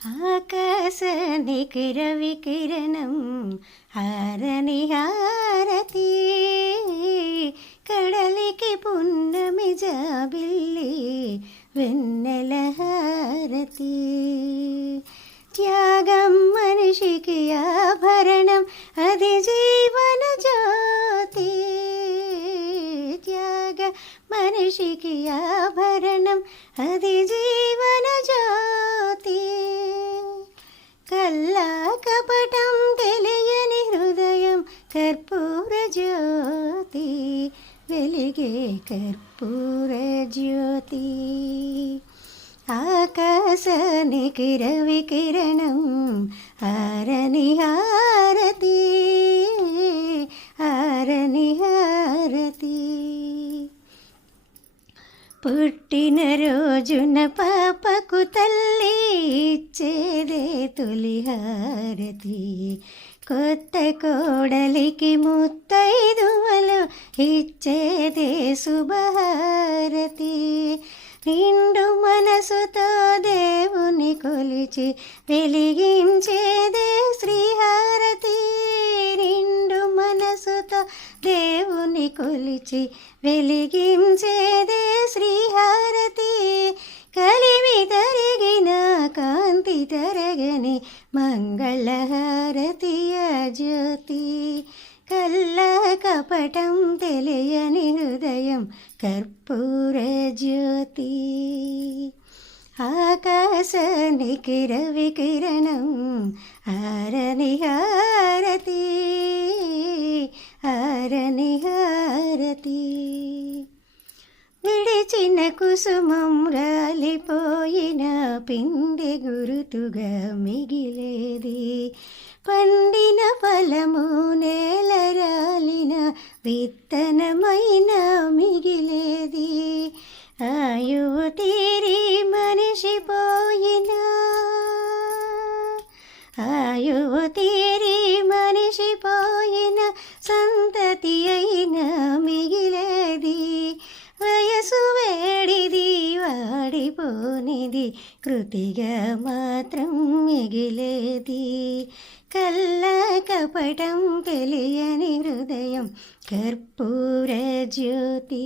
ఆకాశానికి రవికిరణం హారని హారతి, కడలికి పున్నమి జాబిల్లి వెన్నెల హారతి. త్యాగం మనిషికి ఆభరణం, అది జీవన జ్యోతి. త్యాగ మనిషికి ఆభరణం, అది జీవన జ్యోతి. కల్లా కపటం తెలియని హృదయం కర్పూర జ్యోతి, వెలిగే కర్పూర జ్యోతి. ఆకాశానికి రవికిరణం హారని హారతి, హారని హారతి. పుట్టిన రోజున పాపకు తల్లి ఇచ్చేదే తొలి హారతి, కొత్త కోడలికి ముత్తైదువలు ఇచ్చేదే శుభహారతి. నిండు మనసుతో దేవుని కొలిచి వెలిగించేదే శ్రీహారతి. నిండు మనసుతో దేవుని కొలిచి వెలిగించేదే శ్రీహారతి. కలిమి తరిగిన కాంతి తరగని మంగళహారతి జ్యోతి. కల్ల కపటం తెలియని హృదయం కర్పూర జ్యోతి. ఆకాశానికి రవికిరణం హారని హారతి, హారని హారతి. విడిచిన కుసుమం రాలిపోయిన పిండి గురుతుగా మిగిలేది, పండిన ఫలము నేల రాలిన విత్తనమైన మిగిలేది. ఆయువు తీరి మనిషి పోయిన, ఆయువు తీరి మనిషి పోయిన సంతతి అయినా మిగిలేది. వయసు వేడిది వాడిపోనిది, కృతిగా మాత్రం మిగిలేది. కల్ల కపటం తెలియని హృదయం కర్పూర జ్యోతి.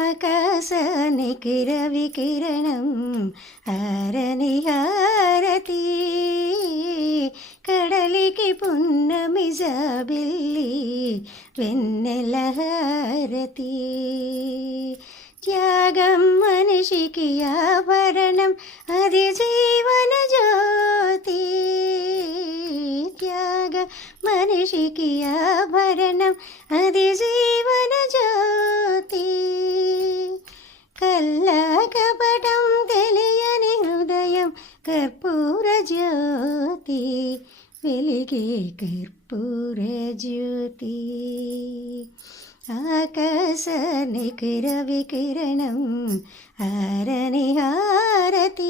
ఆకాశానికి రవికిరణం హారని హారతి, కడలికి పున్నమి జాబిల్లి వెన్నెల హారతి. త్యాగం మనిషికి ఆభరణం, అది జీవన జ్యోతి. త్యాగ మనిషికి ఆభరణం, అది జీవన జ్యోతి. కల్లా కపటం తెలియని హృదయం కర్పూర జ్యోతి, వెలిగే కర్పూర జ్యోతి. ఆకాశానికి రవికిరణం హారని హారతి.